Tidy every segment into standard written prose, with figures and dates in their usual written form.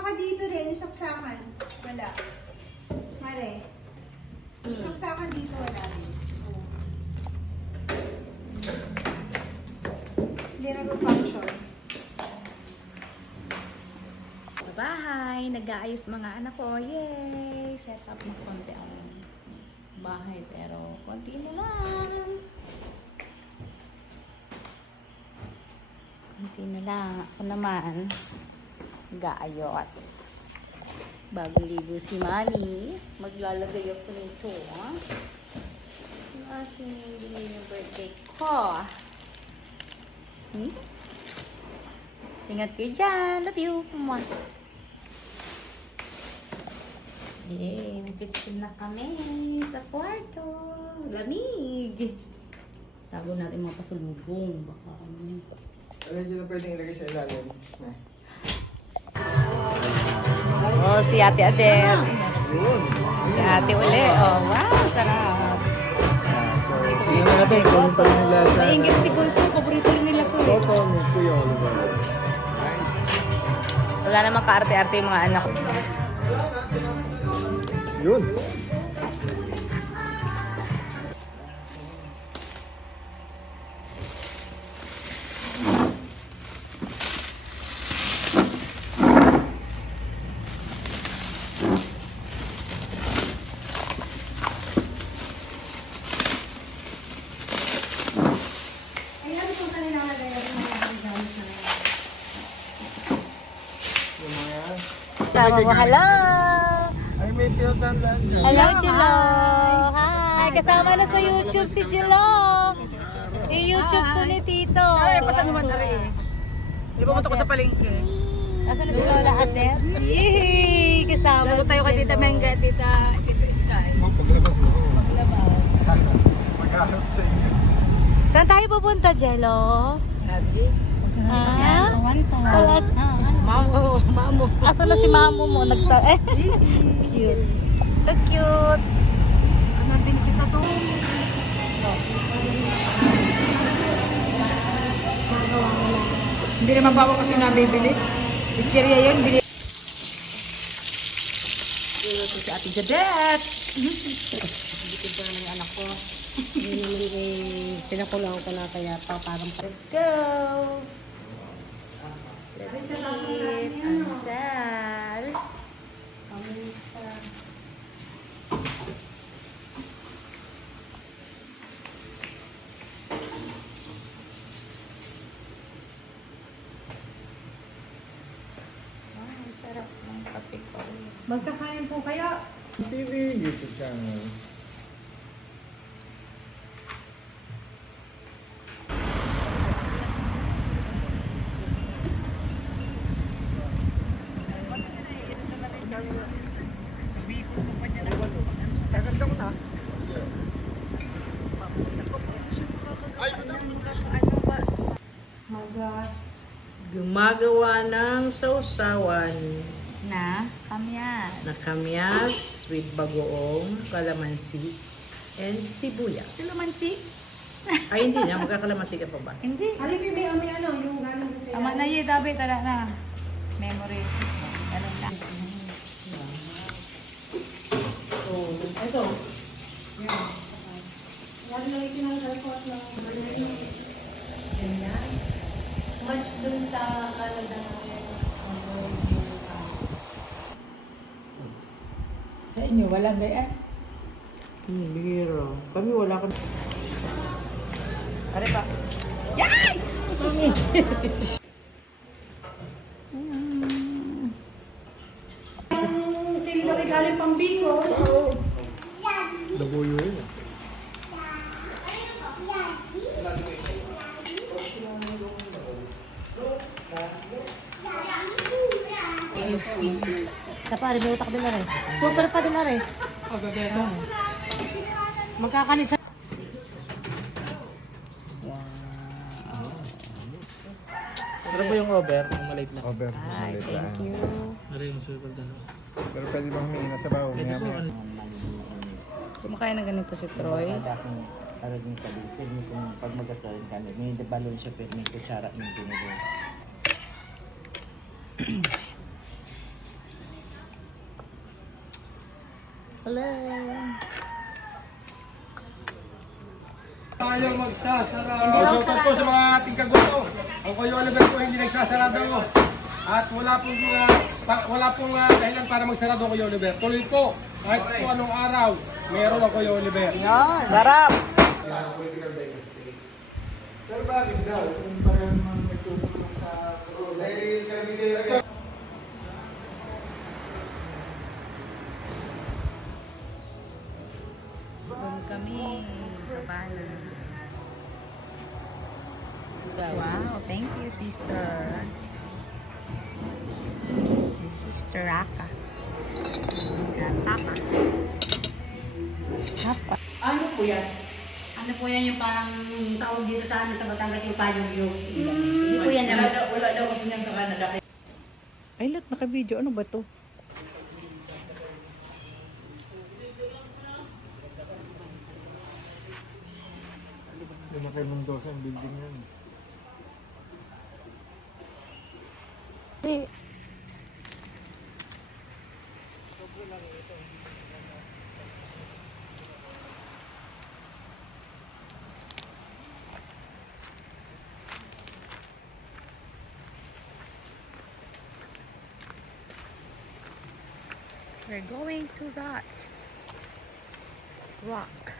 Tsaka dito rin, yung saksakan. Wala. Mare. Yung saksakan dito wala rin. Hindi nag-function. Sa bahay, nag-aayos mga anak ko. Yay! Set up ng konti ang bahay, pero konti na lang. Konti na lang. Ako naman, nag-aayos. Bagong ligo si Mami. Maglalagay ako nito, ha? Yung aking binili ng birthday ko. Ingat kayo dyan. Love you. Mwah. Yay, nag-kitchen na kami sa kwarto. Lamig. Tago natin mga pasulubong. Baka ano. Alam nyo na pwedeng ilagay sa ilalim. Oh, si Ate Adel. Yun. Si Ate uli. Oh, wow, sarap. So, Ito tingnan natin kung pa rin yung lasa. Maingit si Bunso. Paborito rin nila to. Toto ni Kuya Oliver. Wala namang kaarte-arte yung mga anak ko. Yun. Ayun, ito kanina nalagay ako ng mga gamit na ngayon. Yung mga... Tama mo, hello! Ay, may pinatandaan niya. Hello, Jilo! Hi! Kasama na sa YouTube si Jilo! I-YouTube to ni Tito. Ay, pasan naman na rin. Di ba ko sa palengke? Nasaan na si Lola Adel? Yee! Kasama Lalo tayo kay Tita Menga, Tito Sky. Paglabas mo. Maghanap sa inyo. Saan tayo pupunta, Jello? Sabi. Ah? Wala. Mamo. Asan na si mamo mo? Cute. So cute. Ano din si Tato? Hindi naman bawa kasi nabibili. Pizzeria yun, bili. Dito si Ate Jadet. Dito ba ng anak ko? Hindi naman pinakulang ko na kaya parang let's go. Let's eat. Ansal. Sarap ng kape ko. Magkakain po kayo. TV, YouTube channel. Kaganda ko na. Gumagawa ng sausawan Na kamyas. na kamyas with bagoong, kalamansi, and sibuyas. Silumansi? Ay, hindi na. Magkakalamansi ka pa ba? Hindi. Halipin mo yung ano, yung galing kasi. Ama na yun, tabi, tala na. Memory. Ganun lang. So, ito. Lalo lang ikinang report ng ganyan. Much dun sa Canada namin. Sa inyo, walang gaya? Biro. Kami wala kami. Are pa. Sili na galing pang Bicol. Labuyo yun. Tapari, may utak din na rin. Super pa din na rin. Magkakanisa. Ano po yung over? Yung maliit na. Over. Ay, thank you. Ano yung super dalawa? Pero pwede bang humingi na sa bawo? Pwede po. Kumakain na ganito si Troy. Karaging sabi, pirmi kung pag magkakaroon kami, may balon siya pirmi kutsara ng binigay. Hello. Tayo magsasara. Shoutout po sa mga ating kagusto. Ang Kuya Oliver po hindi nagsasarado. At wala pong dahilan para magsarado ang Kuya Oliver. Tuloy po. Kahit po anong araw, meron ang Kuya Oliver. Sarap! Pero bakit daw? Kung parang nagtutulong sa... Dahil kasi talaga... Doon kami. Kabana. Wow, thank you, sister. Sister Raka. Papa. Papa. Ano po yan? Ano po yan yung parang tawag dito sa amin sa Batangas yung payong yung. Hindi po yan naman. Wala daw kasi niyan sa Canada. Ay, lahat naka-video. Ano ba to? Lumaki Mendoza ang building yan. We're going to that rock.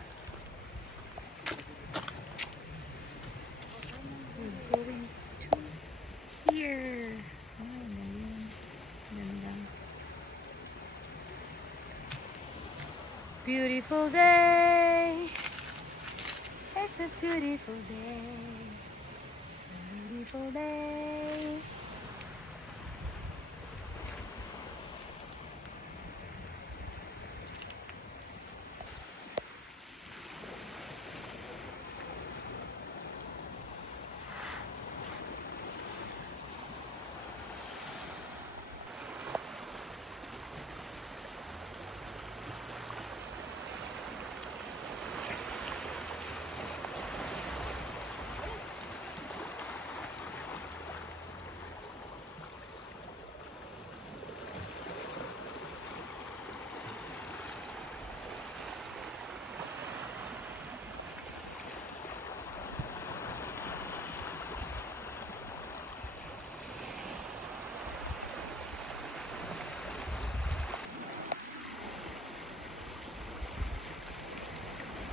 We're going to here. Oh, galing. Ganda. Beautiful day. It's a beautiful day. Beautiful day.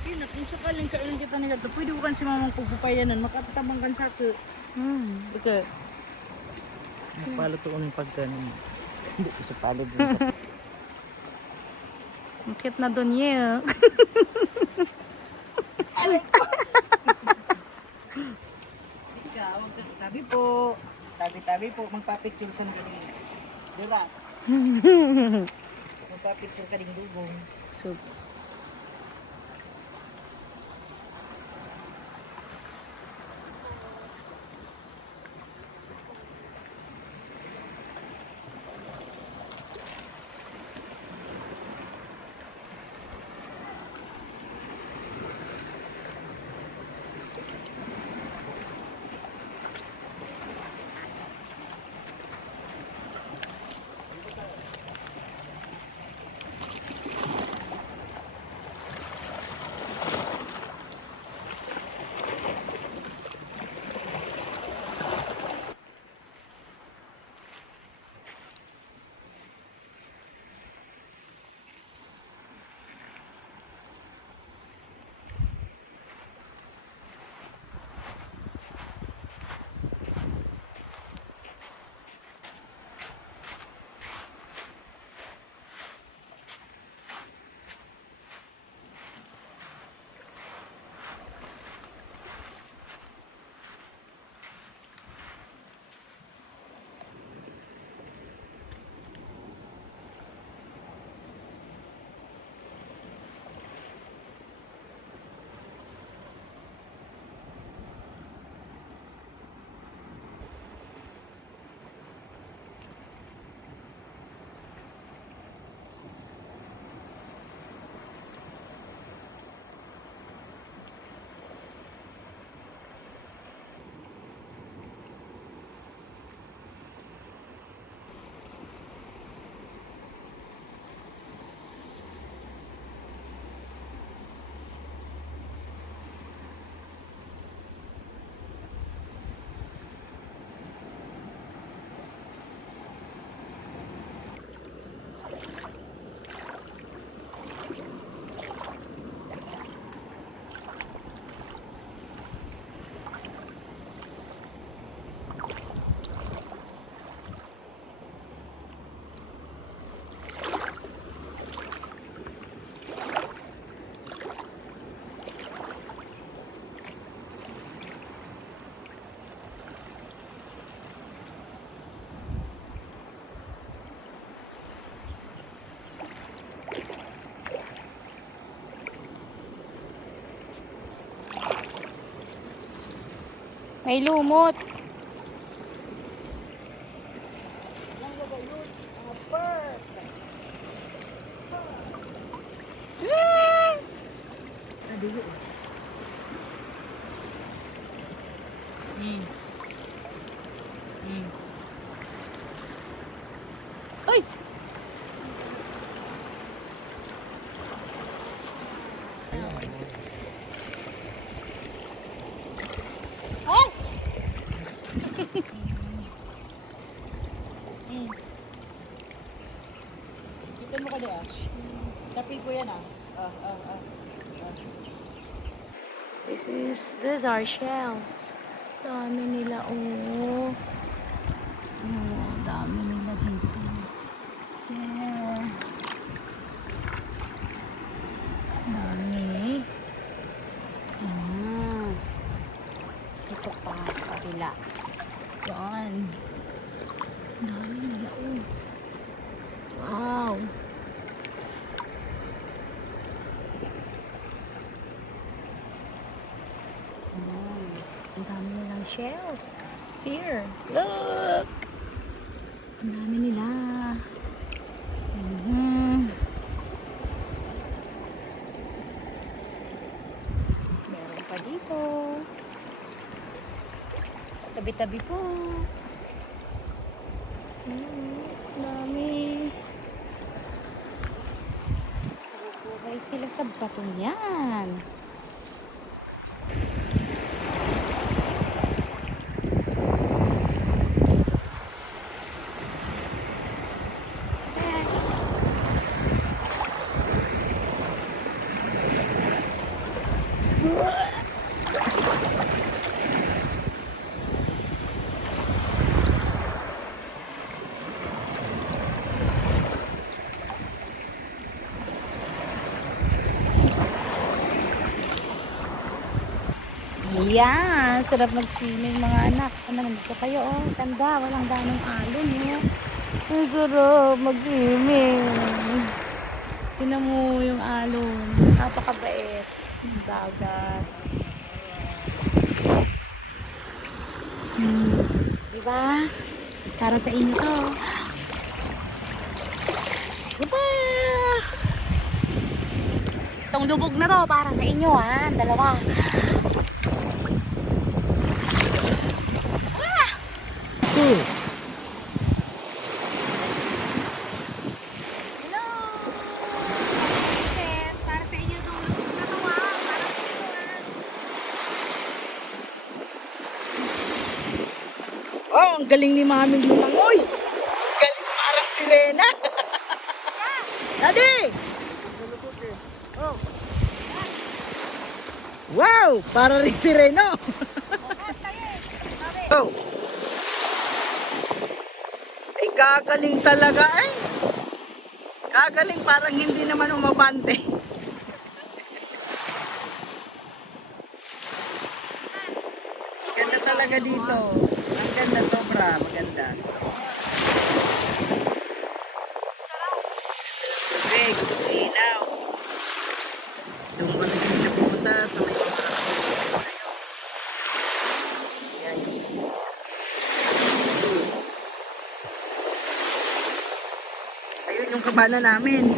Yun na, kung sakaling kailan kita nila to, pwede ko kan si mamang pagpupayanan, makatabang kan sa ako. Ika. Napalo to unang pagkanan. Hindi ko sa palo dun sa... Ang cute na doon yun. Ikaw, tabi po. Tabi-tabi po, magpapicture sa galing. Dirat. Magpapicture ka ding dugong. So, May lumot. Ay! Oh! Kita mo ka diya. Tapi ko yan ah. These are shells. Dami nila, oh. Oh, dami nila dito. Yeah. Dami. Ah. Ito pa sa kabila. Yan. Dami nila, oh. Wow. Ang dami nilang shells. Here. Look! Ang dami nila. Meron pa dito. Tabi-tabi po. Ang dami. Bubuhay sila sa bato niyan. Yan, sarap mag-swimming mga anak. Sana nandito kayo, oh. Ganda, walang ganong alon, eh. Ang sarap mag-swimming. Tingnan mo yung alon. Napakabait. Yung dagat. Diba? Para sa inyo to. Diba? Itong lubog na to para sa inyo, ha. Dalawa. Hello! Yes, para sa inyo itong lubog na to, ha. Para sa inyo, ha. Oh, ang galing ni Maming lumangoy. Ang galing parang sirena. Daddy! Oh. Wow, para rin sireno. Oh. Ay, gagaling talaga eh. Gagaling parang hindi naman umabante. Ganda talaga dito. Ang ganda, sobra. Maganda. Tubig, ilaw. Doon ko na pupunta sa may mga yan. Ayun yung kabana namin.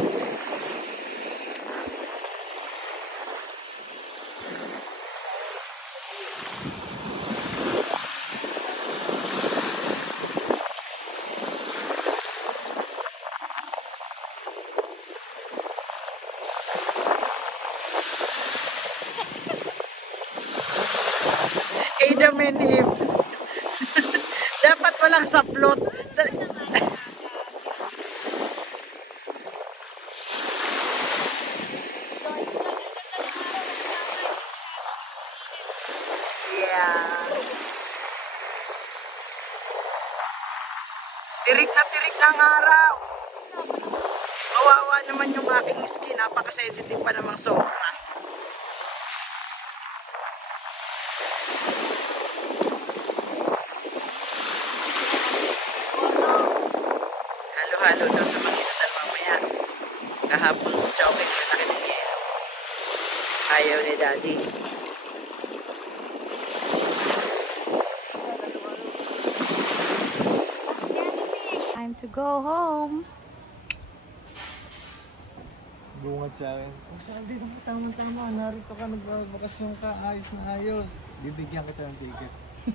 Adam and Eve. Dapat walang saplot. Yeah. Tirik na ang araw. Kawawa naman yung aking skin. Napaka-sensitive pa namang sobra. Halo-halo daw sa mga inasal mamaya. Kahapon sa Chowking, laki ng yelo. Ayaw ni Daddy. to go home. Bungad sa akin. Oh, sabi ko, tama-tama. Narito ka, nagbabakasyon ka. Ayos na ayos. Bibigyan kita ng ticket.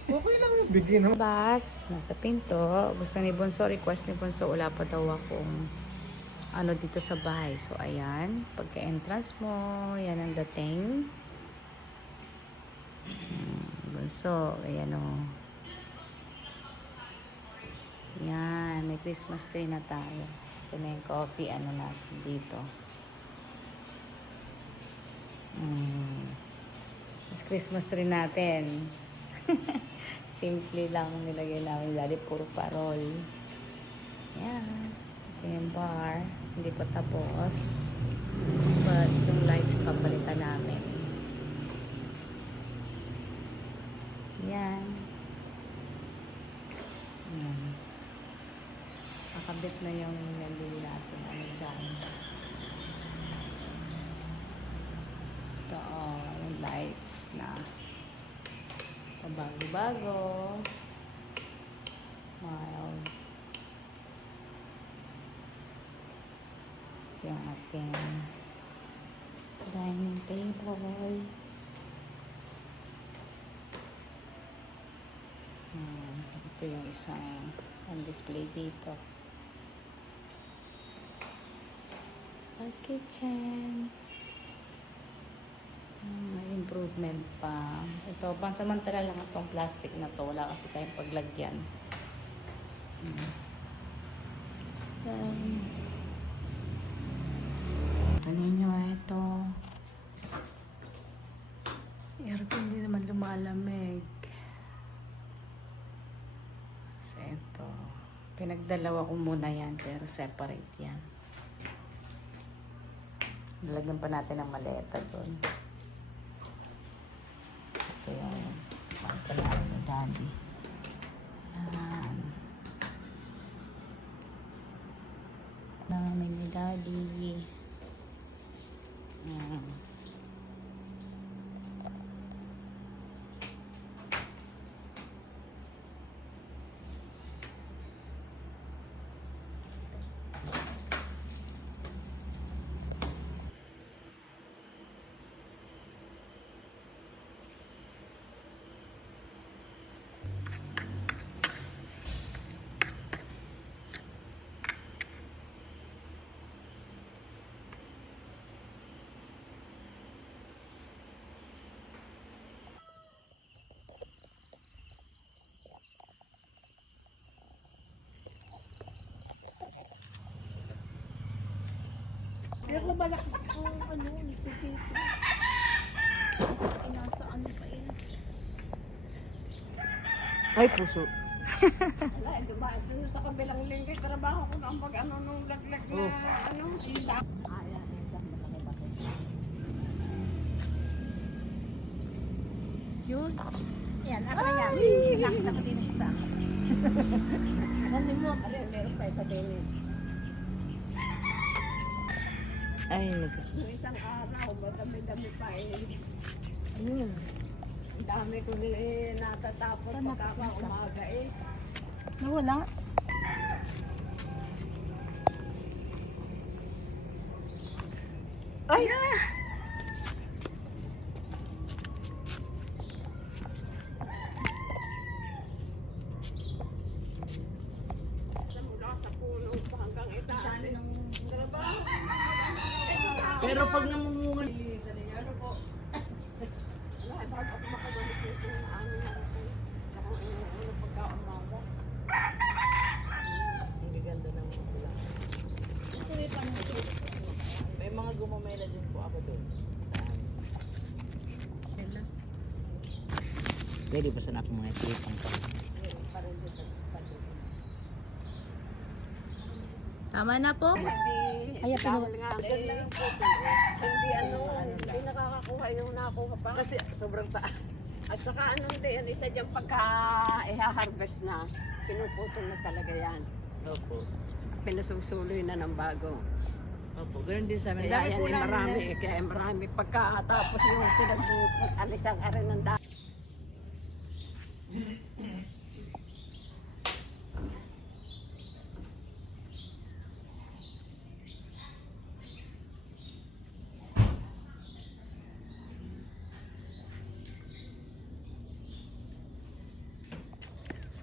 Okay lang yun. Bigyan mo. Bas, nasa pinto. Gusto ni Bonso, request ni Bonso, wala pa daw akong ano dito sa bahay. So, ayan. Pagka-entrance mo, yan ang dating. Bonso, ayan o. Yan, may Christmas tree na tayo. Ito na yung coffee, ano natin dito. Mas Christmas tree natin. Simple lang nilagay namin dali, puro parol. Yan. Ito yung bar. Hindi pa tapos. But yung lights papalitan namin. Yan. Yan. Nakabit na yung nabili natin. Ano dyan. Ito, yung lights na bago-bago. Mild. Ito yung ating dining table. Ito yung isang on-display dito. Our kitchen. May improvement pa. Ito, pansamantala lang itong plastic na to. Wala kasi tayong paglagyan. Ito ninyo, ito. Aircon, hindi naman lumalamig. So, ito. Pinagdalawa ko muna yan, pero separate yan. Nalagyan pa natin ang maleta doon. Ito yung pagkalaro ni Daddy. Yan. Namin ni Daddy. Yan. Pero malakas ko, pipito. Inasa ano pa yun. Ay, puso. Wala, dumaan sunod sa kabilang lingkay. Trabaho ko na ang pag-ano nung laglag na sila. Ayan, yun. Yan, ako na yan. Nakita ko din isa. Nalimot. Alin, meron tayo sa dinig. Ay, Noong isang araw, madami-dami pa eh. Ang dami ko nila natatapos pagkaka umaga eh. Nawala. Ay! Mula sa puno pa hanggang itaas. Trabaho. pero pag namumungan, Ano po? Wala, bago ako makagalis nito na ano natin. Ako pagka-umaga. ang ganda ng mga pula. May mga gumamela din po ako doon. Saan? Pwede ba sana akong mga tipang pa? Tama na po. Ay, dahil nga. Hindi hindi nakakakuha yung nakuha pa. Kasi sobrang taas. At saka din, isa dyan pagka i-harvest na, pinuputol na talaga yan. Opo. Pinasusuloy na ng bago. Opo, ganun din sa amin. Kaya Dami yan po ay namin marami, kaya marami. Pagkatapos yung pinag-alisang arin ng dami.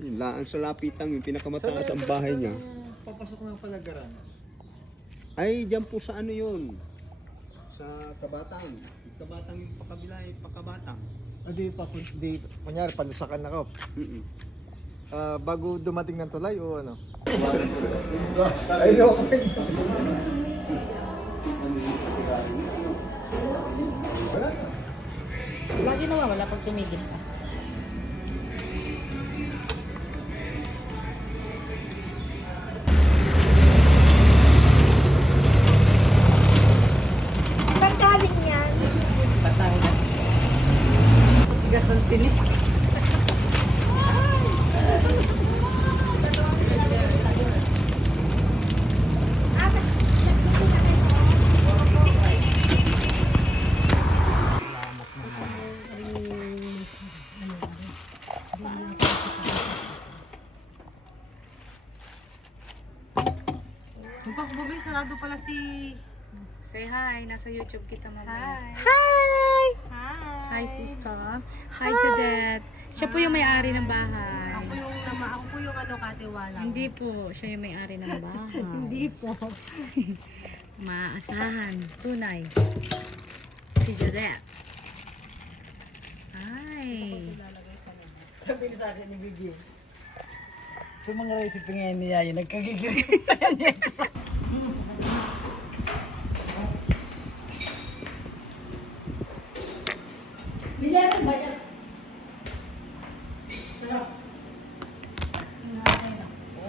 Yun lang, sa lapitan, yung pinakamataas ang bahay niya. Papasok ng palagaran. Ay, dyan po sa ano yun? Sa Kabatang. Yung Kabatang yung pakabila, yung Pakabatang. Kunyari, palusakan ako. Mm-mm. Bago dumating ng tulay o ano? Ay, okay. Lagi nawawala pag tumigil ka. Batangas. Tigas ng tinik. Bubi, sarado pala si... Say hi, nasa YouTube kita mamaya. Hi! Hi, sister. Hi, Judette. Siya po yung may-ari ng bahay. Ako po yung ano, katiwala. Hindi po, siya yung may-ari ng bahay. Hindi po. Maaasahan. Tunay. Si Judette. Hi. Sabi sa akin ni Bibi. Sa mga recipe ngayon niya, yung nagkagigil.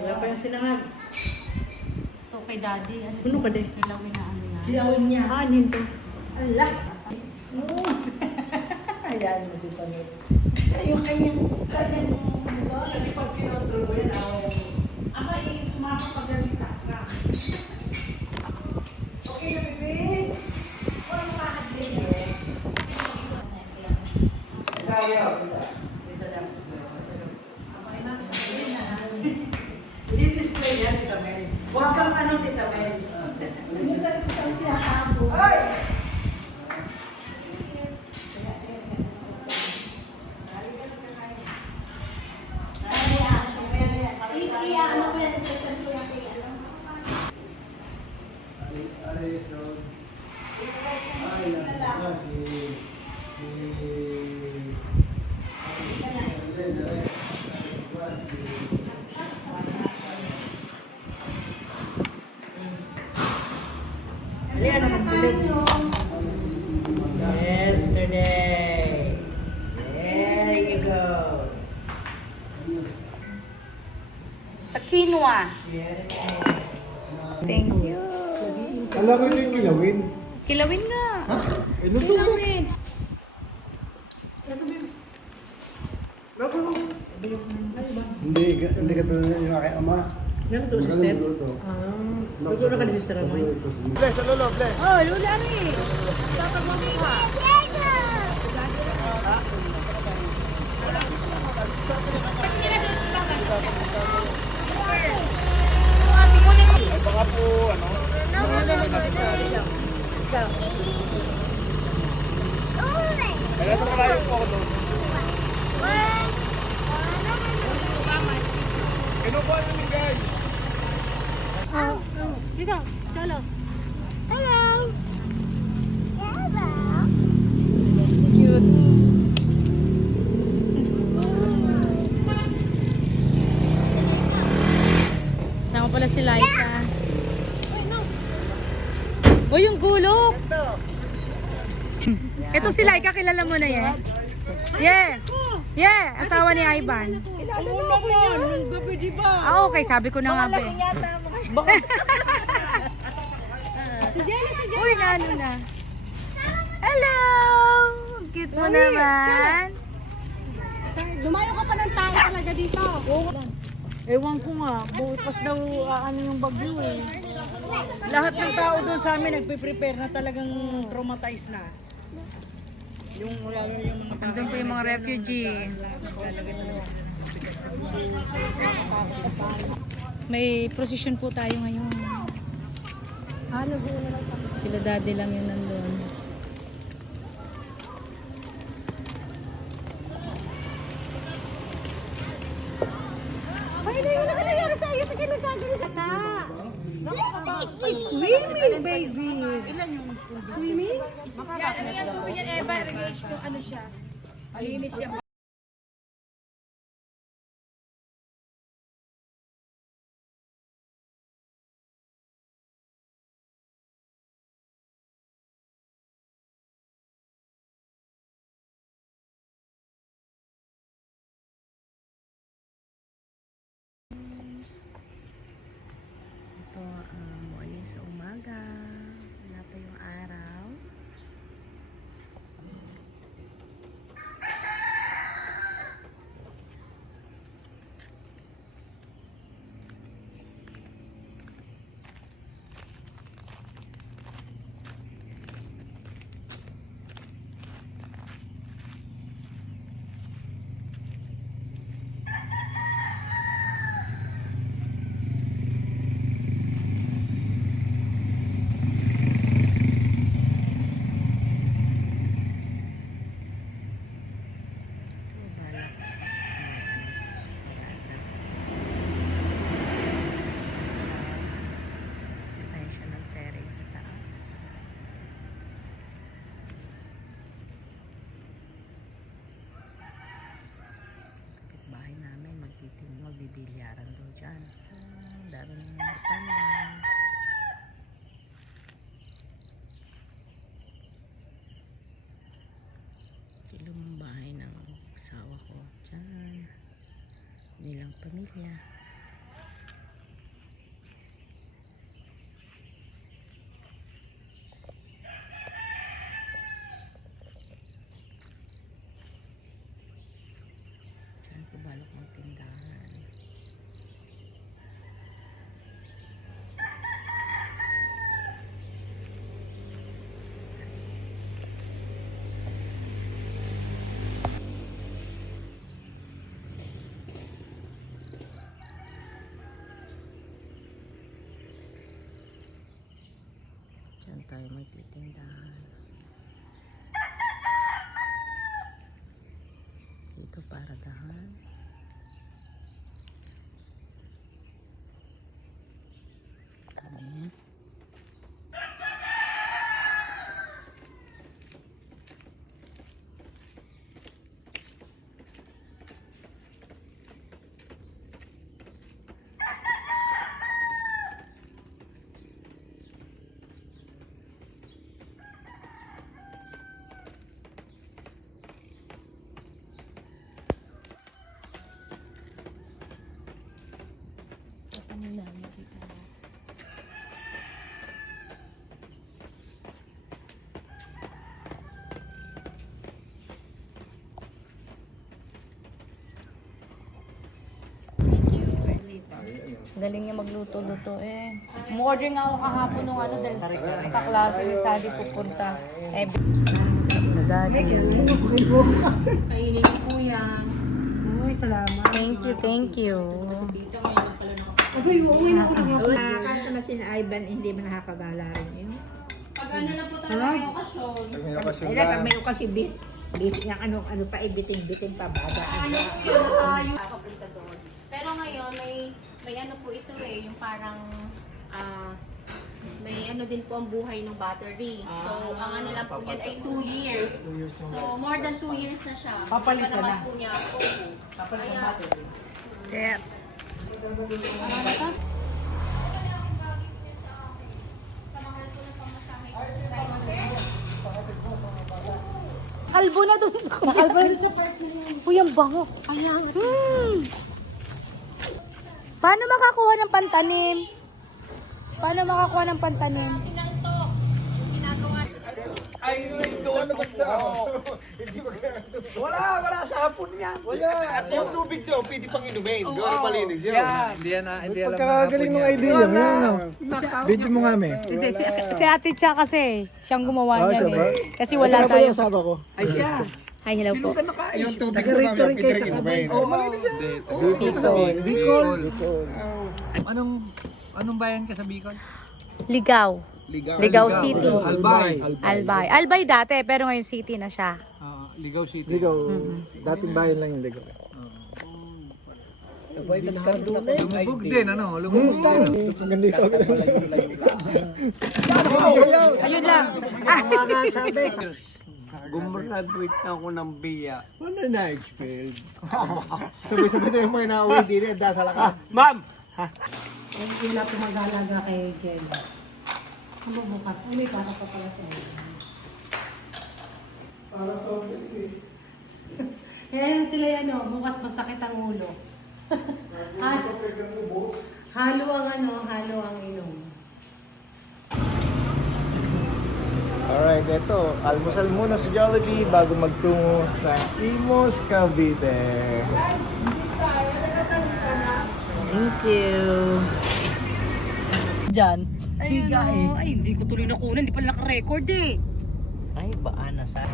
Wala pa yung sinangag. Ito kay daddy. Ano ka din? Kilawin na ano yan. Dilawin niya. Anin to. Allah! Ayan mo dito nito. Yung kanyang ito, kasi pag kinontrol mo yan, ako mapapagalitan ka. Okay na, bebe? Huwag mo kakadlin eh. Di-display yan, Tita Mel. Huwag kang ano, Tita Mel. Isang pinakabo. Ay! Yesterday. There you go. Quinoa. Thank you. Alam ko yung kilawin. Kilawin nga. Ha? Ano to? Kilawin. Hindi ka tulad yung aking ama. Ganun to, sister? Luto. Luto na ka ni sister mo. Bless, ano lo, bless. Oh, Lula rin. Baka po, ano? Kaya sa malayo po ako doon. Kinukuha namin guys. Dito, cholo. Hello. Hello. Cute. Sama pala si Laika. O yung gulok. Ito si Laika, kilala mo na yan. Yeah. Yeah, asawa ni Ivan. Ano naman? Nung gabi, di ba? Ah, okay, sabi ko na nga ba. Uy, ano na. Hello! Cute mo naman. Dumayo ka pa ng tao talaga dito. Ewan ko nga, bukas daw ano yung bagyo eh. Lahat ng tao doon sa amin nagpe-prepare na talagang traumatized na. Yung mga tao. Andun po yung mga refugee. May procession po tayo ngayon. Sila daddy lang yun nandun. Swimming, baby. Ilan yung Swimming? Eva, irrigation, ano siya? Malinis siya. Ito muli sa umaga. Wala pa yung araw. Extension ng terrace sa taas. Kapitbahay namin magbibilyaran daw dyan. Ang dami ng mga tanda. Silong bahay ng asawa ko dyan. Nilang pamilya. Diyan ko balok ng tindahan. Diyan tayo magtitindahan. Dito paradahan. Kami. Kanina nakita mo. Galing niya magluto-luto eh. Umorder nga ako kahapon nung ano dahil sa kaklase ni Sadi pupunta. Eh, kainin niyo po yan. Uy, salamat. Thank you. Nakakanta na si Ivan, hindi man nakakagala rin yun. Pag ano na po talaga may okasyon. Ay, pag may kasi bis ng ano pa, biting pa, baga. Ano po yun? Nakapunta doon. Pero ngayon, may ano po ito eh, yung parang may ano din po ang buhay ng battery. So, ang ano lang po yan ay 2 years. So, more than 2 years na siya. Papalit ka na. Po niya. Opo. Kapalit ng battery. Yeah. Kalbo na doon sa kuya. Kalbo na sa parking. Uy, ang bango. Ayan. Paano makakuha ng pantanim? Paano makakuha ng pantanim? Ay, doon na basta. Wala sa hapon yan. Wala. At yung tubig daw, pwede pang inumin. Doon ang malinis yun. Hindi alam na pagkagaling ng idea yan. Video mo nga, me. Hindi, si Ate Cha kasi, siyang gumawa niyan eh. Kasi wala tayo. ko. Ay siya. Hi, hello po. Yung tubig mo nga, pwede rin inumin. Oo, malinis yan. Bicol. Anong bayan ka sa Bicol? Ligaw. Ligaw City. Albay. Albay dati, pero ngayon city na siya. Ligaw City. Ligaw. Dating bayan lang yung Ligaw. Lumubog din, ano? Lumubog din. Ayun lang. Gumraduate na ako ng BIA. Paano na-expelled? Sabay-sabay na yung mga nauwi din, dasal ka. Ma'am! Hindi na po mag-alaga kay Jelly. Ano bukas? Ay, may para pa pala sa iyo. Para sa office eh. Kaya yun sila yan, no? Bukas masakit ang ulo. Halo ang inom. Alright, eto. Almusal muna sa Jollibee bago magtungo sa Imos, Cavite. Thank you. Diyan, siga eh. Ay, hindi ko tuloy nakunan. Hindi pala naka-record eh. Ay, baan na sa...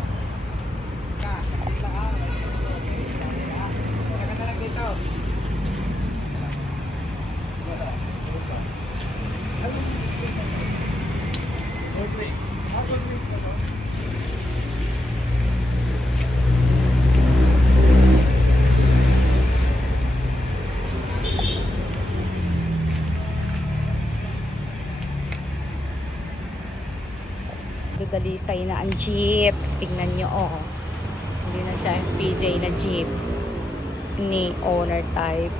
Dudalisay na ang jeep. Tingnan nyo, oh. Hindi na siya PJ na jeep. Ni owner type.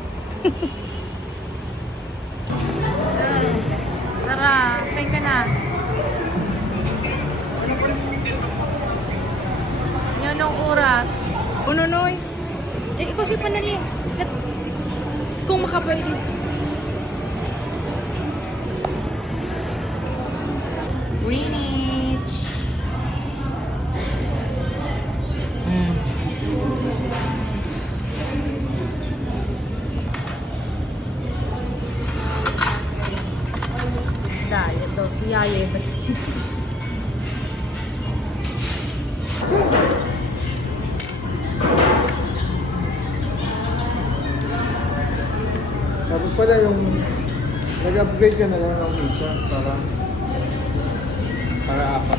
Tara, saan ka na? Yan ang oras. Ununoy. Eh, ikaw si Panali. Kung makapwede. Greenwich. Dahil daw si Yaya. Tapos pala yung nag-upgrade ka na lang ng minsan para apat.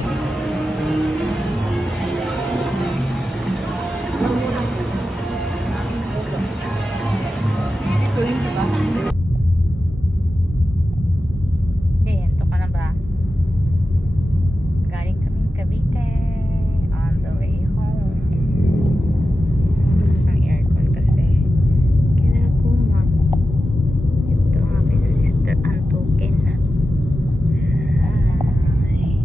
Ayan, to ka na ba? Galing kaming Cavite. On the way home. Isang aircon kasi. Kinakumat. Ito ang aking sister Antoken na. Ay.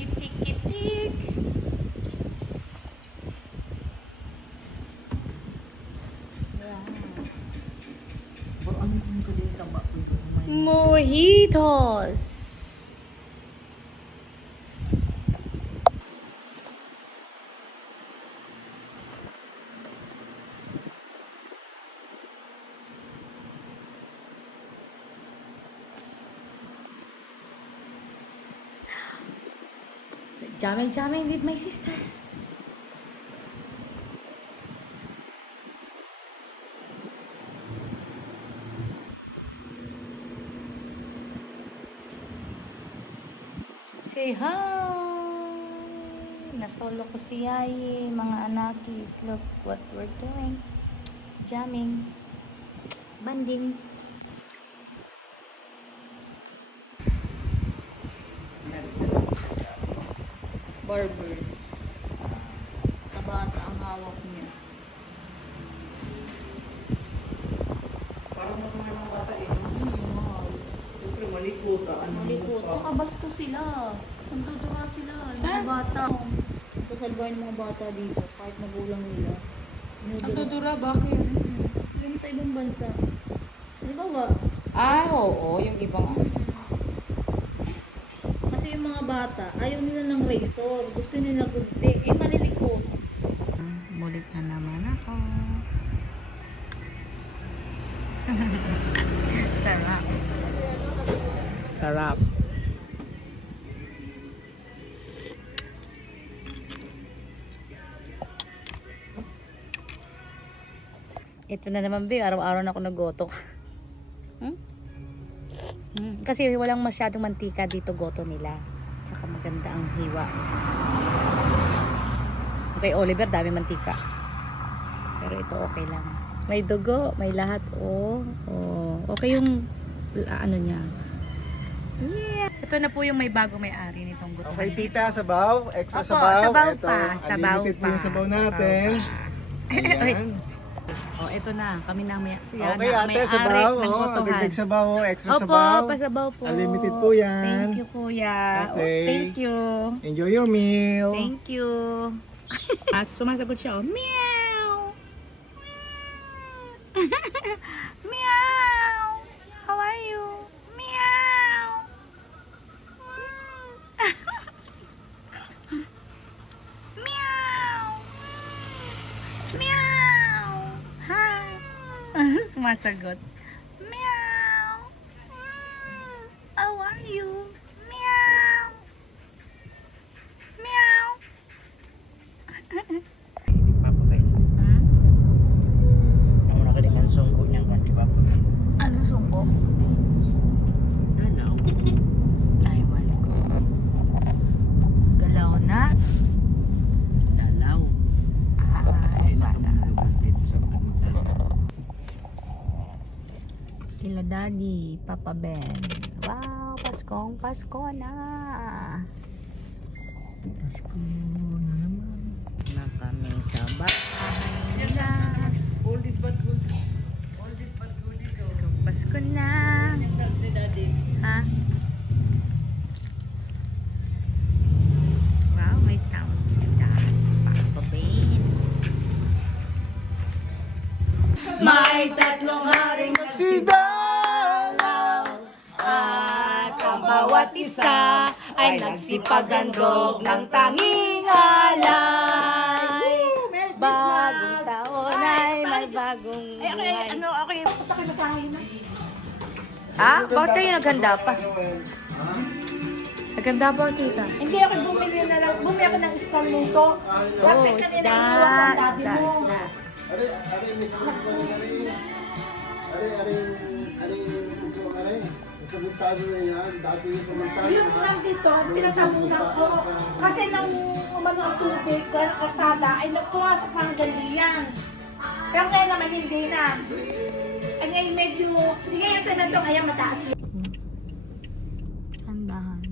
Itik-itik. Mojitos. Jamming with my sister. Say hi! Nasolo ko si Yayi, mga anakis. Look what we're doing. Jamming. Banding. Barbers. Kabata ang hawak niya. Parang mas mga bata eh. Mahal. Siyempre, malikuta. Malikot. Kabasto sila. Nagtuturo sila. Mga bata. Sasalbahin ng mga bata dito. Kahit magulang nila. Nagtuturo? Bakit? Yung sa ibang bansa. Ano ba? Ah, oo. Yung ibang kasi yung mga bata, ayaw nila ng razor. Gusto nila gunting. Eh, malilikot. Mulit na naman ako. Sarap. Sarap. Ito na naman, Bi. Araw-araw na ako naggoto. Kasi walang masyadong mantika dito, goto nila. Tsaka maganda ang hiwa. Okay, Oliver, dami mantika. Pero ito okay lang. May dugo, may lahat. Oh. Okay yung ano niya. Yeah. Ito na po yung may bago may-ari nitong goto. Okay, tita, sabaw. Extra Opo, sabaw. sabaw Ito, pa. Sabaw unlimited po pa. yung sabaw natin. Ayan. Oh, ito na. Kami na may Okay, ate, sabaw. Dagdag sabaw. Extra Opo, sabaw. pasabaw po. Unlimited po yan. Thank you, kuya. Okay. Thank you. Enjoy your meal. Thank you. Sumasagot siya, oh. Meow! Meow! How are you? Meow! Meow! Meow! Hi! Sumasagot. Meow! How are you? Meow! Meow! Papabain. Ang nakalingan sungko niya kan di papabain. Anong sungko? Dalaw. Taiwan ko. Galaw na. Dalaw. Ay, bata. Lubulit sa pagmagdalaw. Kila Daddy, Papa Ben. Wow, Paskong Pasko na. Pasko na naman. Na kami sa bahay na. Oldies but good. Oldies but goodies. Pasko na. Si Daddy. Ha? Wow, may sounds sila. Papa Ben. May tatlong haring Nagsidalaw At ang bawat isa ay nagsipaghandog ng tanging alay. Bagong taon ay may bagong buhay. Ah, bakit kayo naghanda pa? Naghanda pa, tita? Hindi ako bumili ako ng isang luto. Kasi Oh, kanina isda, iniwan ang daddy isda, mo. isda. Yung nandito, pinagkamunan ko. Kasi nang umano ang tubig, kasada, ay pumasok hanggang diyan. Pero ngayon naman hindi na. Ay ngayon medyo, hindi ngayon sa nandito, kaya mataas yun. Tandahan.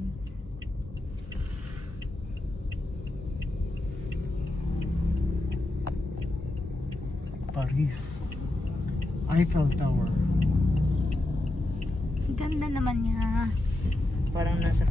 Paris. Eiffel Tower. Ganda naman niya. Parang nasa